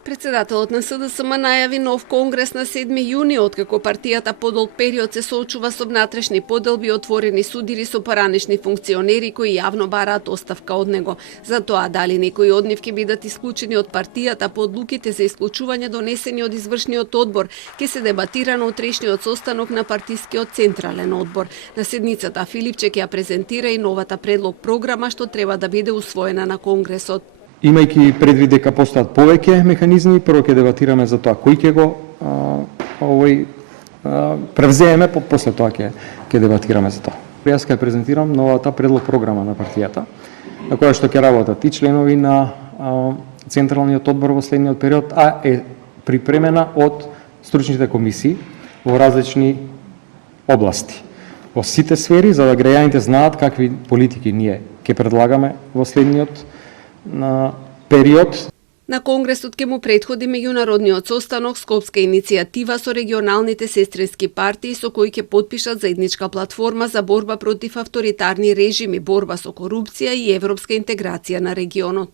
Председателот на СДСМ најави нов конгрес на 7 јуни, откако партијата по долг период се соочува со внатрешни поделби и отворени судири со поранешни функционери кои јавно бараат оставка од него. За тоа дали некои од нив ќе бидат исклучени од партијата по одлуките за исклучување донесени од извршниот одбор, ќе се дебатира на утрешниот состанок на партискиот централен одбор. На седницата Филипче ќе ја презентира и новата предлог програма што треба да биде усвоена на конгресот. Имајќи предвид дека постојат повеќе механизми, прво ќе дебатираме за тоа кој ќе го превзееме, после тоа ќе дебатираме за тоа. Јас ќе презентирам новата предлог програма на партијата, на која што ќе работат и членови на Централниот одбор во следниот период, а е припремена од стручните комисии во различни области, во сите сфери, за да граѓаните знаат какви политики ние ќе предлагаме во следниот период. На конгресот ќе му претходи меѓународниот состанок Скопска иницијатива со регионалните сестрински партии со кои ќе потпишат заедничка платформа за борба против авторитарни режими, борба со корупција и европска интеграција на регионот.